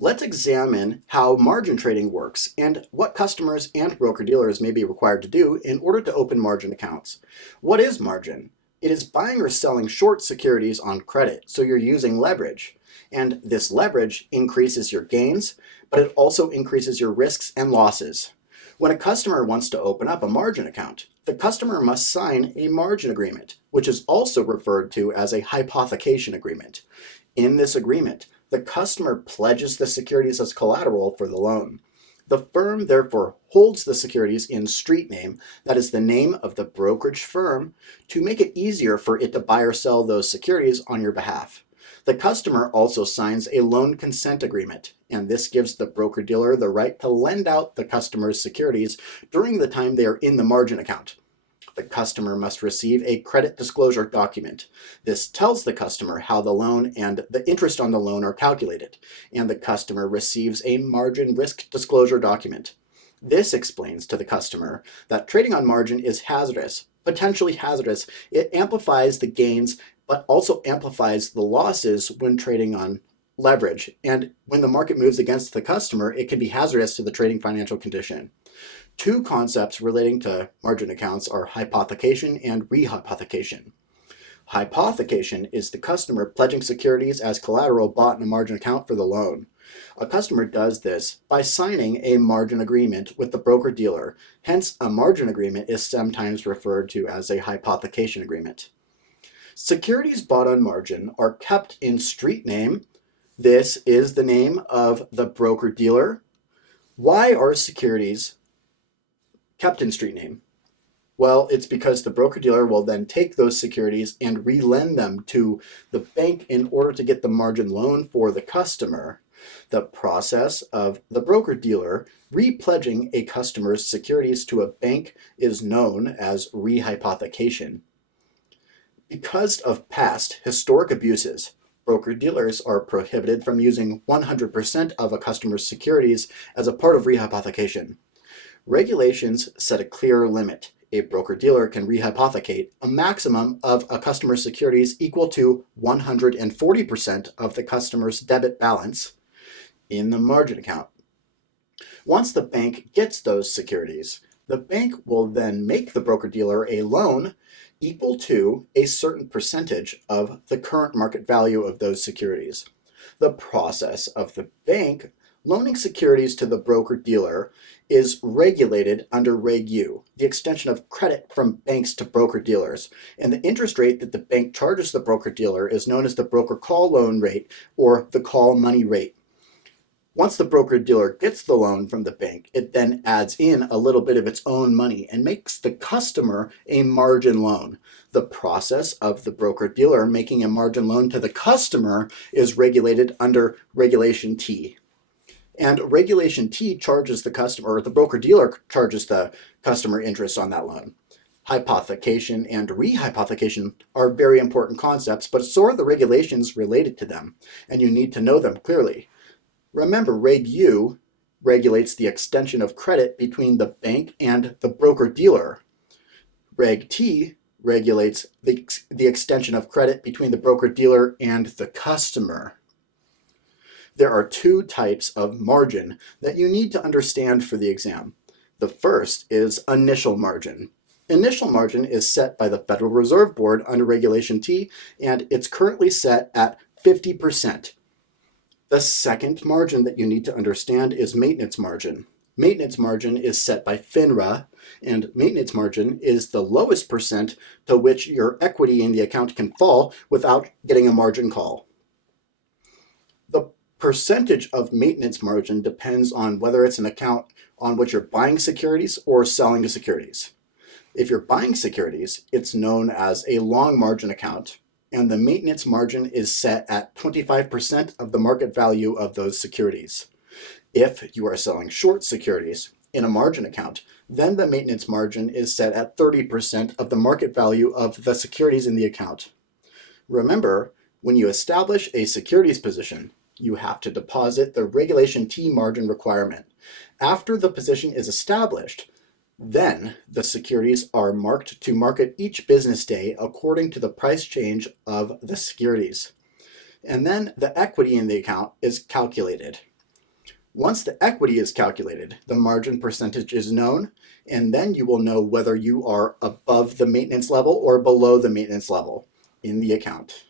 Let's examine how margin trading works and what customers and broker-dealers may be required to do in order to open margin accounts. What is margin? It is buying or selling short securities on credit, so you're using leverage. And this leverage increases your gains, but it also increases your risks and losses. When a customer wants to open up a margin account, the customer must sign a margin agreement, which is also referred to as a hypothecation agreement. In this agreement, the customer pledges the securities as collateral for the loan. The firm therefore holds the securities in street name, that is the name of the brokerage firm, to make it easier for it to buy or sell those securities on your behalf. The customer also signs a loan consent agreement, and this gives the broker-dealer the right to lend out the customer's securities during the time they are in the margin account. The customer must receive a credit disclosure document. This tells the customer how the loan and the interest on the loan are calculated, and the customer receives a margin risk disclosure document. This explains to the customer that trading on margin is hazardous, potentially hazardous. It amplifies the gains, but also amplifies the losses when trading on leverage. And when the market moves against the customer, it can be hazardous to the trading financial condition. Two concepts relating to margin accounts are hypothecation and re-hypothecation. Hypothecation is the customer pledging securities as collateral bought in a margin account for the loan. A customer does this by signing a margin agreement with the broker-dealer. Hence, a margin agreement is sometimes referred to as a hypothecation agreement. Securities bought on margin are kept in street name. This is the name of the broker-dealer. Why are securities kept in street name? Well, it's because the broker-dealer will then take those securities and re-lend them to the bank in order to get the margin loan for the customer. The process of the broker-dealer re-pledging a customer's securities to a bank is known as re-hypothecation. Because of past historic abuses, broker-dealers are prohibited from using 100% of a customer's securities as a part of re-hypothecation. Regulations set a clear limit. A broker-dealer can re-hypothecate a maximum of a customer's securities equal to 140% of the customer's debit balance in the margin account. Once the bank gets those securities, the bank will then make the broker-dealer a loan equal to a certain percentage of the current market value of those securities. The process of the bank loaning securities to the broker-dealer is regulated under Reg U, the extension of credit from banks to broker-dealers, and the interest rate that the bank charges the broker-dealer is known as the broker call loan rate or the call money rate. Once the broker-dealer gets the loan from the bank, it then adds in a little bit of its own money and makes the customer a margin loan. The process of the broker-dealer making a margin loan to the customer is regulated under Regulation T. And Regulation T charges the customer, or the broker-dealer charges the customer interest on that loan. Hypothecation and re-hypothecation are very important concepts, but so are the regulations related to them, and you need to know them clearly. Remember, Reg U regulates the extension of credit between the bank and the broker-dealer. Reg T regulates the extension of credit between the broker-dealer and the customer. There are two types of margin that you need to understand for the exam. The first is initial margin. Initial margin is set by the Federal Reserve Board under Regulation T, and it's currently set at 50%. The second margin that you need to understand is maintenance margin. Maintenance margin is set by FINRA, and maintenance margin is the lowest percent to which your equity in the account can fall without getting a margin call. The percentage of maintenance margin depends on whether it's an account on which you're buying securities or selling securities. If you're buying securities, it's known as a long margin account, and the maintenance margin is set at 25% of the market value of those securities. If you are selling short securities in a margin account, then the maintenance margin is set at 30% of the market value of the securities in the account. Remember, when you establish a securities position, you have to deposit the Regulation T margin requirement. After the position is established, then the securities are marked to market each business day according to the price change of the securities. And then the equity in the account is calculated. Once the equity is calculated, the margin percentage is known, and then you will know whether you are above the maintenance level or below the maintenance level in the account.